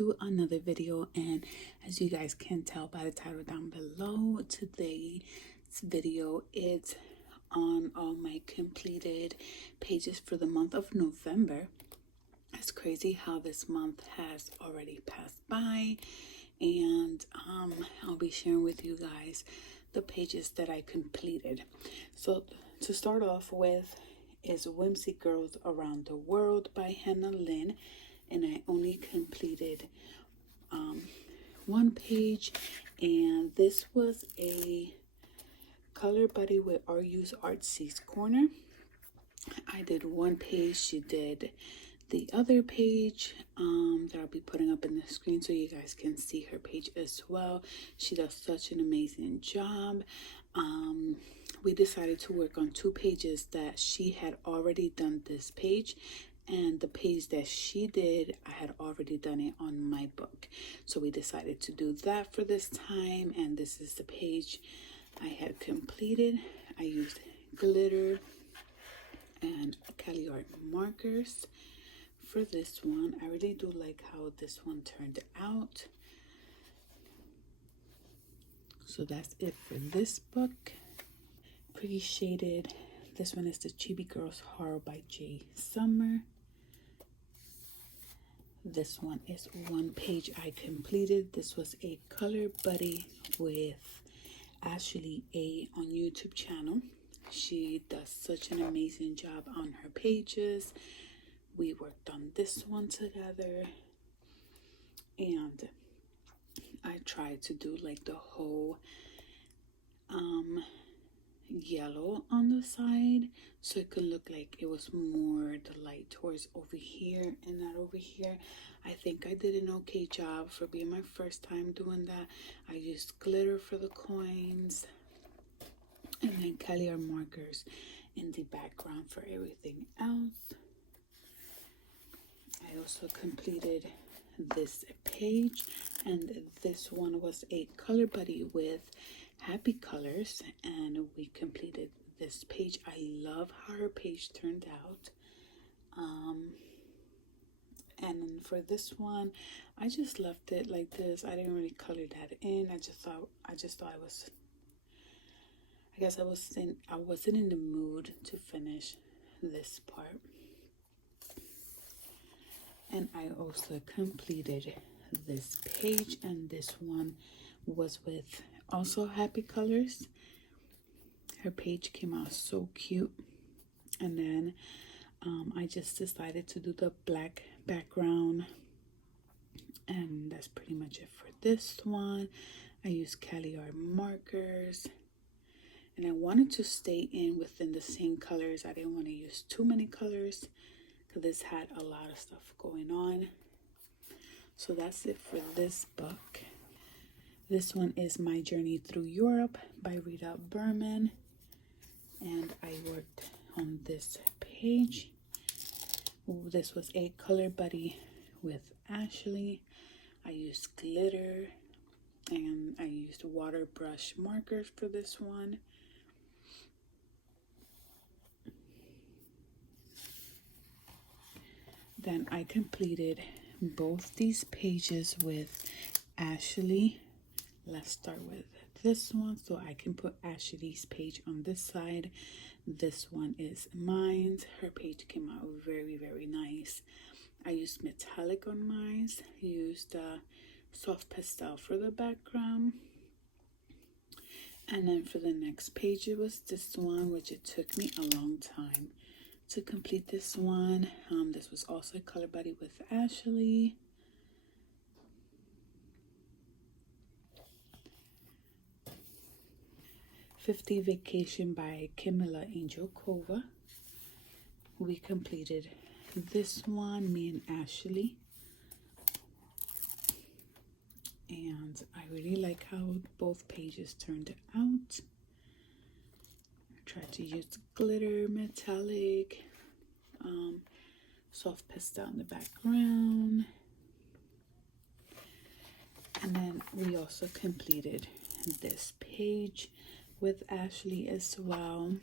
to another video. And as you guys can tell by the title down below, today's video is on all my completed pages for the month of November. It's crazy how this month has already passed by, and I'll be sharing with you guys the pages that I completed. So to start off with is Whimsy Girls Around the World by Hannah Lynn, and I only completed one page, and this was a color buddy with RU's Artsy's Corner. I did one page, she did the other page that I'll be putting up in the screen so you guys can see her page as well. She does such an amazing job. We decided to work on two pages that she had already done this page, and the page that she did, I had already done it on my book. So we decided to do that for this time, and this is the page I had completed. I used glitter and Cali Art markers for this one. I really do like how this one turned out. So that's it for this book. Pretty shaded. This one is the Chibi Girls Horror by J. Summer. This one is one page I completed. This was a color buddy with Ashley A on YouTube channel. She does such an amazing job on her pages. We worked on this one together, and I tried to do like the whole yellow on the side so it could look like it was more the light towards over here and not over here. I think I did an okay job for being my first time doing that. I used glitter for the coins and then Cali Art markers in the background for everything else. I also completed this page, and this one was a color buddy with Happy Colors, and we completed this page. I love how her page turned out. And for this one, I just left it like this. I didn't really color that in. I just thought it was, I guess I wasn't in the mood to finish this part. And I also completed this page, and this one was with also Happy Colors. Her page came out so cute. And then I just decided to do the black background, and that's pretty much it for this one. I used Cali Art markers, and I wanted to stay within the same colors. I didn't want to use too many colors because this had a lot of stuff going on. So that's it for this book. This one is My Journey Through Europe by Rita Berman, and I worked on this page. This was a color buddy with Ashley. I used glitter, and I used water brush markers for this one. Then I completed both these pages with Ashley. Let's start with this one so I can put Ashley's page on this side. This one is mine. Her page came out very, very nice. I used metallic on mine. Used soft pastel for the background. And then for the next page, it was this one, which it took me a long time to complete this one. This was also a color buddy with Ashley. "50 Vacation" by Camilla Angel Kova. We completed this one, me and Ashley. And I really like how both pages turned out. I tried to use glitter, metallic, soft pastel in the background. And then we also completed this page with Ashley as well.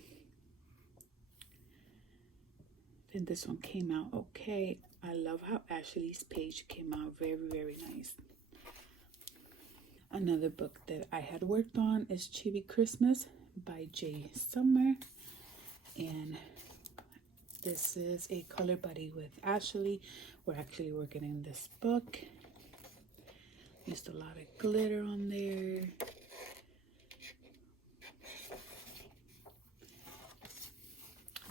Then this one came out okay. I love how Ashley's page came out very, very nice. Another book that I had worked on is Chibi Christmas by Jay Summer. And this is a color buddy with Ashley. We're actually working in this book. Used a lot of glitter on there.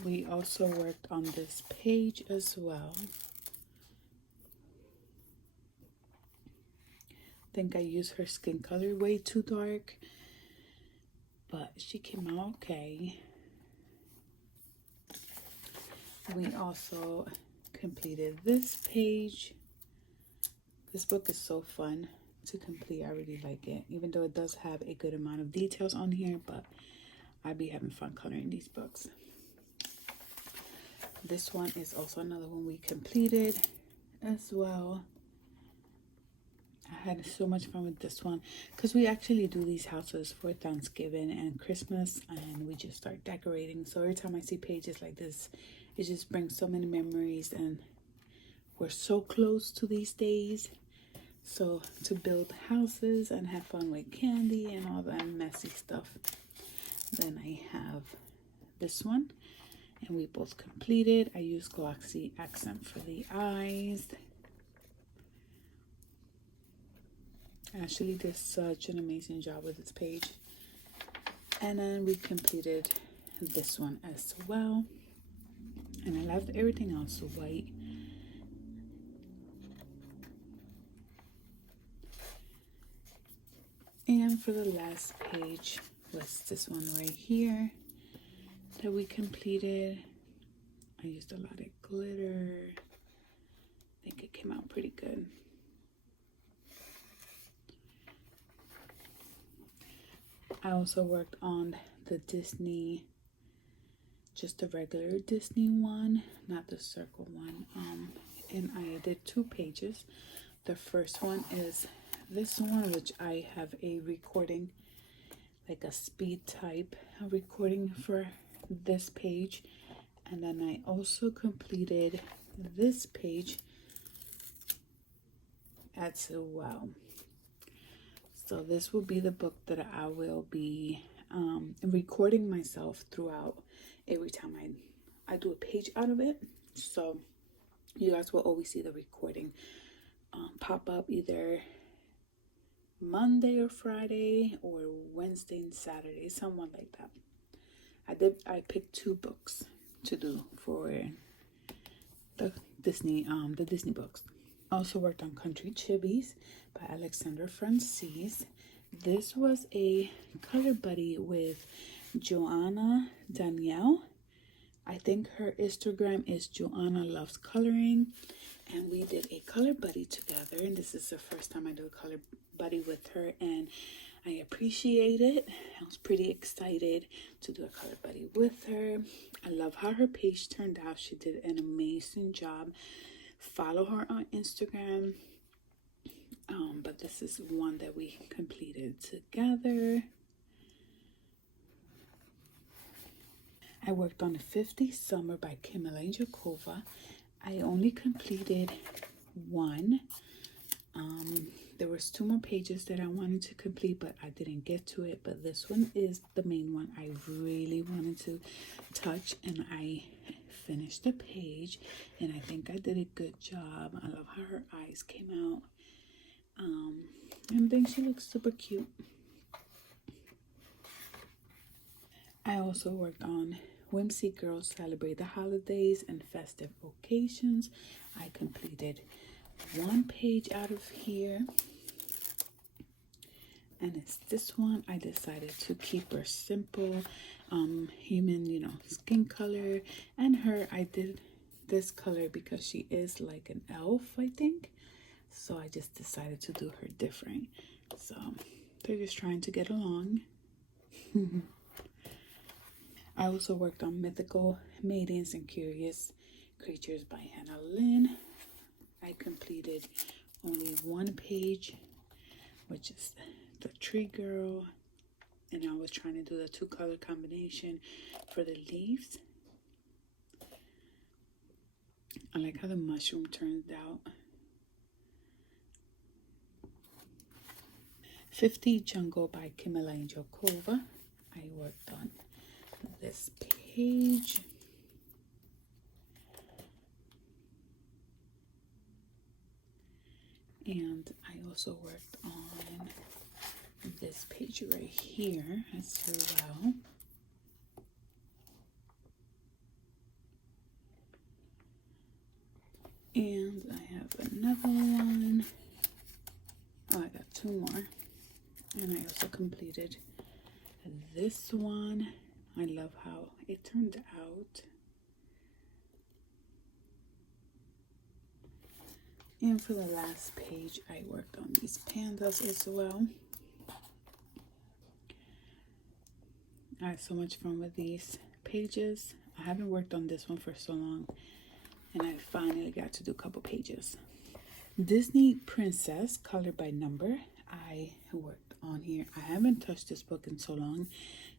We also worked on this page as well. I think I used her skin color way too dark, but she came out okay. We also completed this page. This book is so fun to complete. I really like it, even though it does have a good amount of details on here, but I'd be having fun coloring these books. This one is also another one we completed as well. I had so much fun with this one because we actually do these houses for Thanksgiving and Christmas, and we just start decorating. So every time I see pages like this, it just brings so many memories, and we're so close to these days. So to build houses and have fun with candy and all that messy stuff. Then I have this one, and we both completed. I used Glossy Accent for the eyes. Ashley did such an amazing job with this page. And then we completed this one as well. And I left everything else white. And for the last page was this one right here that we completed. I used a lot of glitter. I think it came out pretty good. I also worked on the Disney, just the regular Disney one, not the circle one. And I did 2 pages. The first one is this one, which I have a recording, like a speed type recording for this page. And then I also completed this page as well. So this will be the book that I will be recording myself throughout every time I do a page out of it. So you guys will always see the recording pop up either Monday or Friday or Wednesday and Saturday, somewhat like that. I picked 2 books to do for the Disney books. Also worked on Country Chibis by Alexandra Francis. This was a color buddy with Joanna Danielle. I think her Instagram is Joanna Loves Coloring, and we did a color buddy together. And this is the first time I do a color buddy with her, and I appreciate it. I was pretty excited to do a color buddy with her. I love how her page turned out. She did an amazing job. Follow her on Instagram. But this is one that we completed together. I worked on 50 Summer by Kamila Jakova. I only completed 1. There was 2 more pages that I wanted to complete, but I didn't get to it. But this one is the main one I really wanted to touch, and I finished the page, and I think I did a good job. I love how her eyes came out. And I think she looks super cute. I also worked on Whimsy Girls Celebrate the Holidays and Festive Occasions. I completed 1 page out of here, and it's this one. I decided to keep her simple, human, skin color. And her, I did this color because she is like an elf, I think. So I just decided to do her different. So they're just trying to get along. I also worked on Mythical Maidens and Curious Creatures by Hannah Lynn. I completed only 1 page, which is the Tree Girl. And I was trying to do the 2 color combination for the leaves. I like how the mushroom turned out. 50 Jungle by Camilla Angelkova. I worked on this page. And I also worked on this page right here as well. And I have another one. Oh, I got two more. And I also completed this one. I love how it turned out. And for the last page, I worked on these pandas as well. I had so much fun with these pages. I haven't worked on this one for so long, and I finally got to do a couple pages. Disney Princess, colored by number. I worked on here. I haven't touched this book in so long,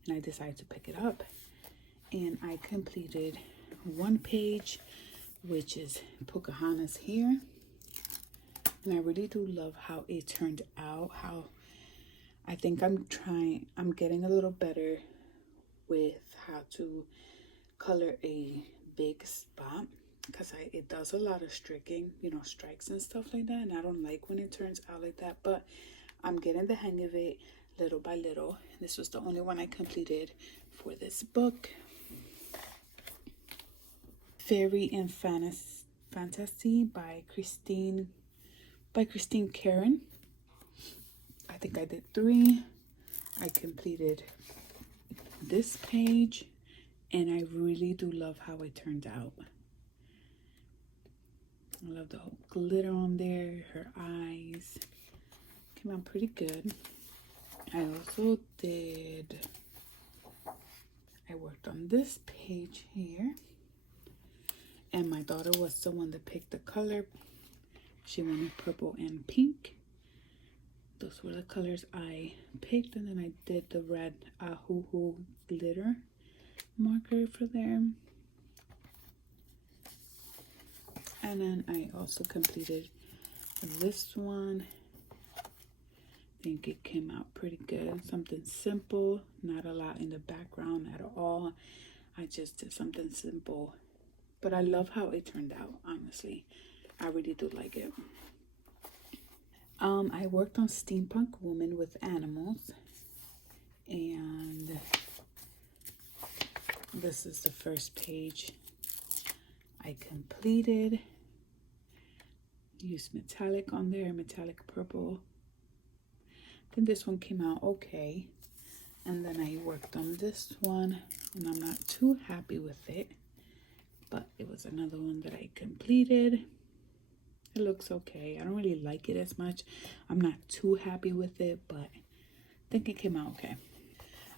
and I decided to pick it up. And I completed one page, which is Pocahontas here. And I really do love how it turned out. How I think I'm getting a little better with how to color a big spot, because it does a lot of striking, you know, strikes and stuff like that, and I don't like when it turns out like that, but I'm getting the hang of it little by little. This was the only one I completed for this book. Fairy and Fantasy by Christine Karen. I think I did 3. I completed this page, and I really do love how it turned out. I love the whole glitter on there, her eyes. Came out pretty good. I also I worked on this page here, and my daughter was the one that picked the color. She wanted purple and pink. Those were the colors I picked, and then I did the red Ahuhu glitter marker for there. And then I also completed this one. I think it came out pretty good. Something simple, not a lot in the background at all. I just did something simple, but I love how it turned out, honestly. I really do like it. I worked on Steampunk Woman with Animals, and this is the first page I completed. Used metallic on there, metallic purple. Then this one came out okay, and then I worked on this one, and I'm not too happy with it, but it was another one that I completed. It looks okay. I don't really like it as much. I'm not too happy with it, but I think it came out okay.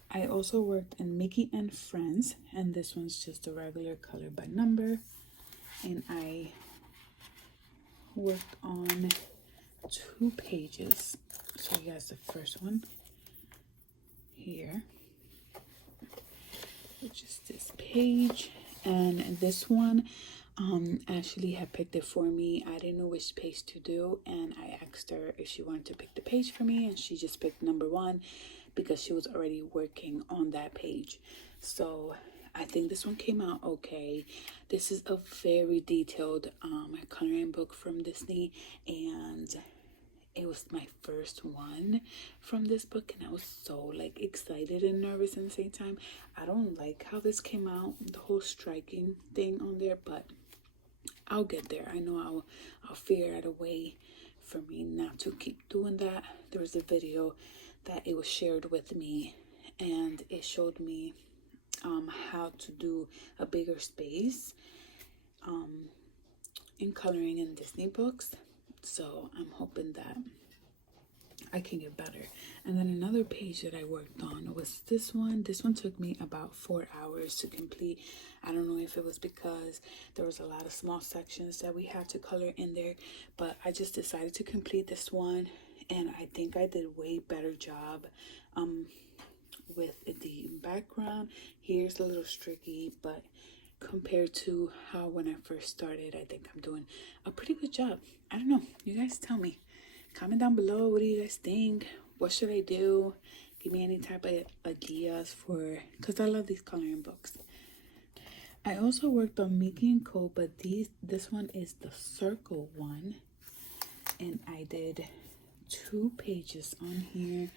I also worked in Mickey and Friends, and this one's just a regular color by number. And I worked on 2 pages. So you guys, the first one here, which is this page, and this one Ashley had picked it for me. I didn't know which page to do, and I asked her if she wanted to pick the page for me, and she just picked number 1 because she was already working on that page. So I think this one came out okay. This is a very detailed coloring book from Disney, and it was my first one from this book, and I was so like excited and nervous at the same time. I don't like how this came out, the whole striking thing on there, but I'll get there. I know I'll figure out a way for me not to keep doing that. There was a video that it was shared with me, and it showed me how to do a bigger space in coloring in Disney books. So I'm hoping that I can get better. And then another page that I worked on was this one. This one took me about 4 hours to complete. I don't know if it was because there was a lot of small sections that we had to color in there, but I just decided to complete this one, and I think I did a way better job with the background. Here's a little streaky, but compared to how when I first started. I think I'm doing a pretty good job. I don't know. You guys tell me. Comment down below. What do you guys think? What should I do? Give me any type of ideas for, because I love these coloring books. I also worked on Mickey & Co, but this one is the circle one. And I did 2 pages on here.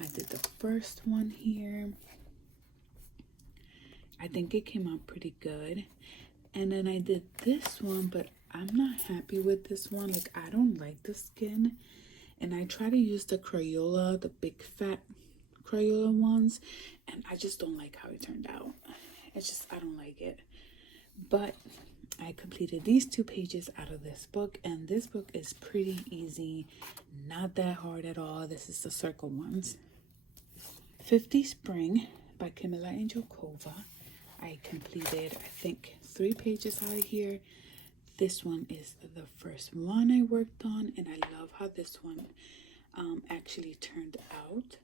I did the first one here. I think it came out pretty good. And then I did this one, but I'm not happy with this one. Like, I don't like the skin. And I try to use the Crayola, the big fat Crayola ones, and I just don't like how it turned out. It's just, I don't like it. But I completed these 2 pages out of this book, and this book is pretty easy, not that hard at all. This is the circle ones. 50 Spring by Camila Angelkova. I completed, I think, 3 pages out of here. This one is the first one I worked on, and I love how this one actually turned out.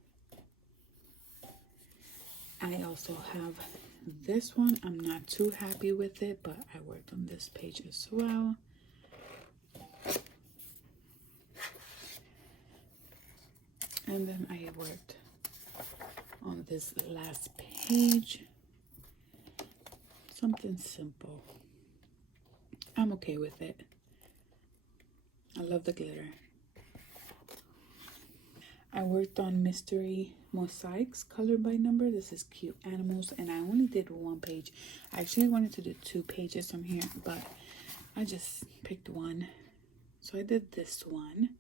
I also have this one. I'm not too happy with it, but I worked on this page as well. And then I worked on this last page. Something simple. I'm okay with it. I love the glitter. I worked on Mystery Mosaics, color by number. This is Cute Animals, and I only did 1 page. I actually wanted to do 2 pages from here, but I just picked one. So I did this one.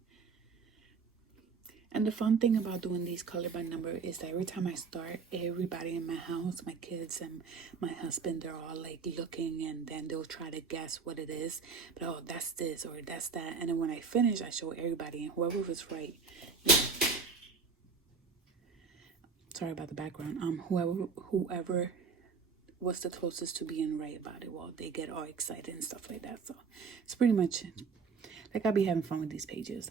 And the fun thing about doing these color by number is that every time I start, everybody in my house, my kids and my husband, they're all like looking, and then they'll try to guess what it is. But oh, that's this or that's that. And then when I finish, I show everybody, and whoever was right, you know, sorry about the background. Whoever was the closest to being right about it, well, they get all excited and stuff like that. So it's pretty much like I'll be having fun with these pages.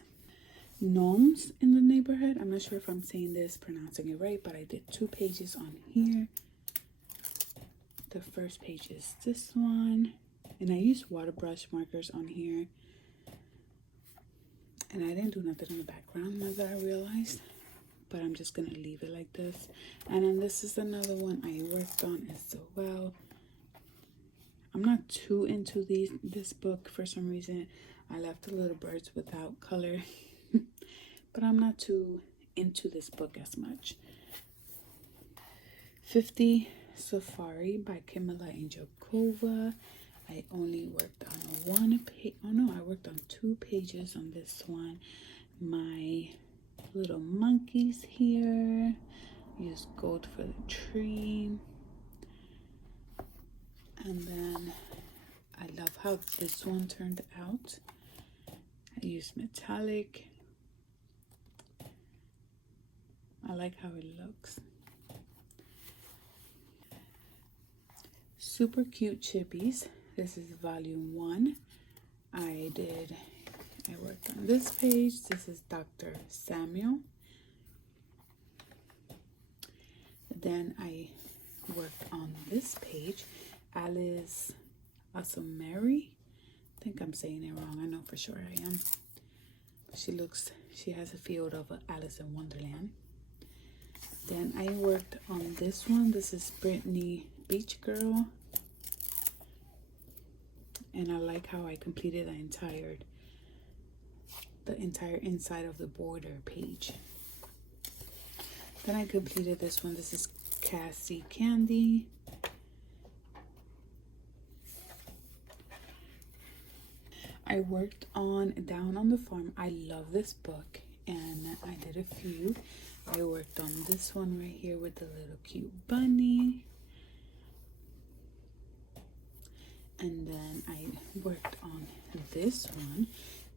Gnomes in the Neighborhood. I'm not sure if I'm saying this, pronouncing it right, but I did 2 pages on here. The first page is this one, and I used water brush markers on here, and I didn't do nothing in the background now that I realized, but I'm just gonna leave it like this. And then this is another one I worked on as well. I'm not too into this book for some reason. I left the little birds without color. But I'm not too into this book as much. 50 Safari by Camila Angelkova. I only worked on 1 page. Oh no, I worked on 2 pages on this one. My little monkeys here. Use gold for the tree. And then I love how this one turned out. I used metallic. I like how it looks. Super Cute Chippies. This is volume 1. I worked on this page. This is Dr. Samuel. Then I worked on this page. Alice Asomeri. I think I'm saying it wrong. I know for sure I am. She has a feel of Alice in Wonderland. Then I worked on this one. This is Brittany Beach Girl. And I like how I completed the entire inside of the border page. Then I completed this one. This is Cassie Candy. I worked on Down on the Farm. I love this book, and I did a few. I worked on this one right here with the little cute bunny. And then I worked on this one,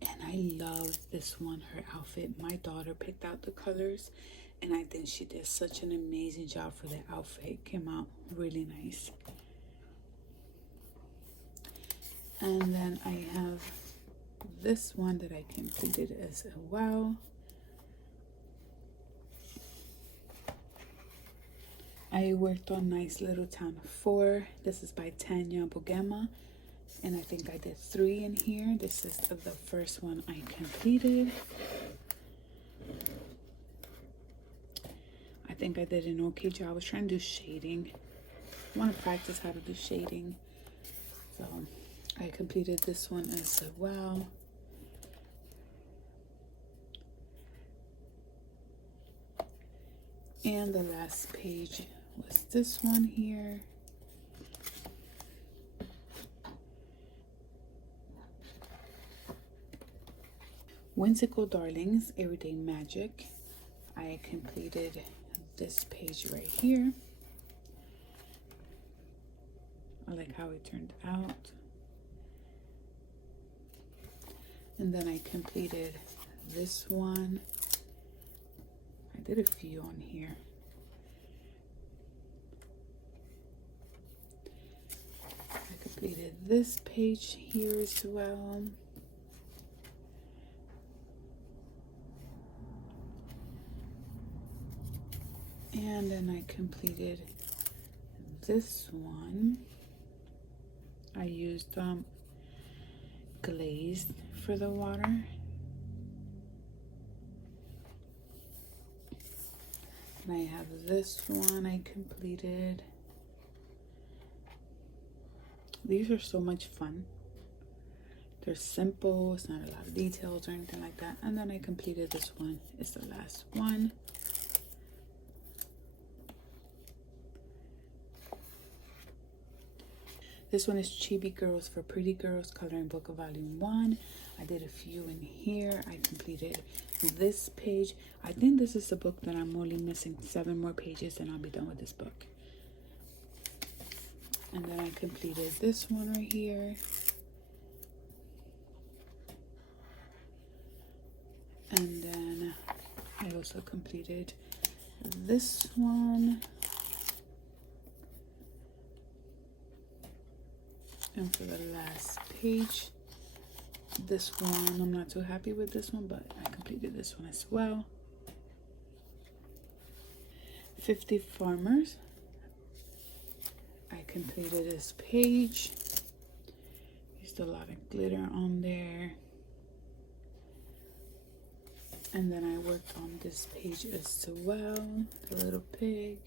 and I love this one, her outfit. My daughter picked out the colors, and I think she did such an amazing job for the outfit. It came out really nice. And then I have this one that I completed as well. I worked on Nice Little Town 4. This is by Tanya Bogema, and I think I did 3 in here. This is the first one I completed. I think I did an okay job. I was trying to do shading. I want to practice how to do shading. So I completed this one as well. And the last page was this one here. Whimsical Darlings, Everyday Magic. I completed this page right here. I like how it turned out. And then I completed this one. I did a few on here. I completed this page here as well. And then I completed this one. I used glazed for the water. And I have this one I completed. These are so much fun. They're simple, it's not a lot of details or anything like that. And then I completed this one. It's the last one. This one is Chibi Girls for Pretty Girls Coloring Book of Volume 1. I did a few in here. I completed this page. I think this is the book that I'm only missing 7 more pages and I'll be done with this book. And then I completed this one right here. And then I also completed this one. And for the last page, this one, I'm not too happy with this one, but I completed this one as well. 50 Farmers. I completed this page. Used a lot of glitter on there. And then I worked on this page as well, the little pig.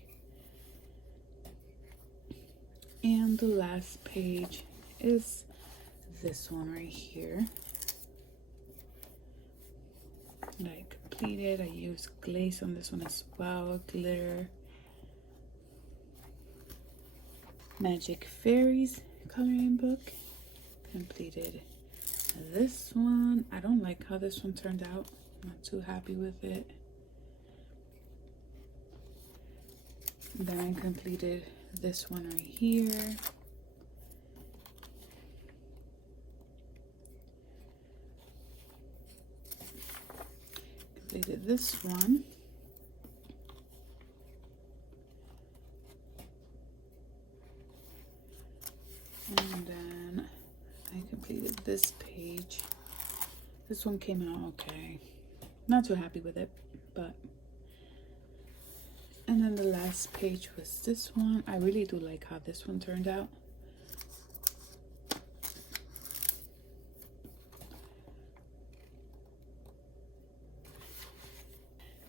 And the last page is this one right here that I completed. I used glaze on this one as well, glitter. Magic Fairies coloring book. Completed this one. I don't like how this one turned out. I'm not too happy with it. And then I completed this one right here. Completed this one. And then I completed this page. This one came out okay. Not too happy with it, but. And then the last page was this one. I really do like how this one turned out.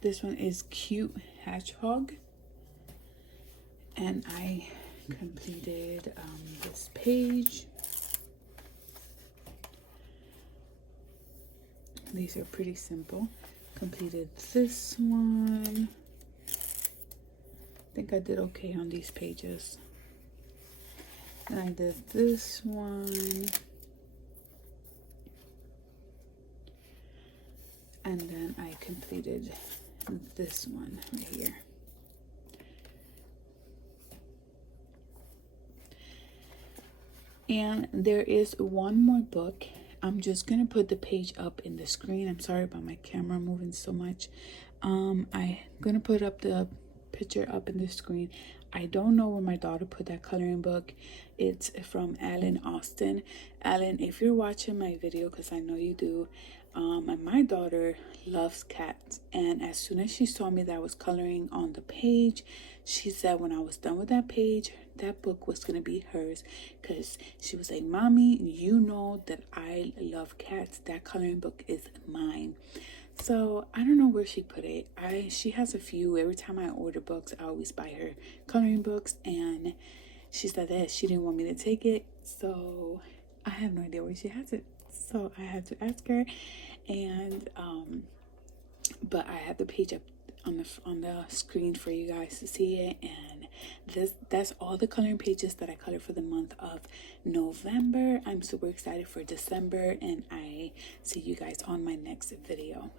This one is Cute Hedgehog. And I completed this page. These are pretty simple. Completed this one. I think I did okay on these pages. Then I did this one. And then I completed this one right here. And there is one more book. I'm just gonna put the page up in the screen. I'm sorry about my camera moving so much. I'm gonna put up the picture up in the screen. I don't know where my daughter put that coloring book. It's from Alan Austin. Alan, if you're watching my video, because I know you do, And my daughter loves cats, and as soon as she saw me that I was coloring on the page, she said when I was done with that page, that book was gonna be hers, because she was like, Mommy, you know that I love cats, that coloring book is mine. So I don't know where she put it. She has a few. Every time I order books, I always buy her coloring books, and she said that she didn't want me to take it, so I have no idea where she has it. So I had to ask her, and but I have the page up on the screen for you guys to see it. And that's all the coloring pages that I colored for the month of November. I'm super excited for December, and I see you guys on my next video.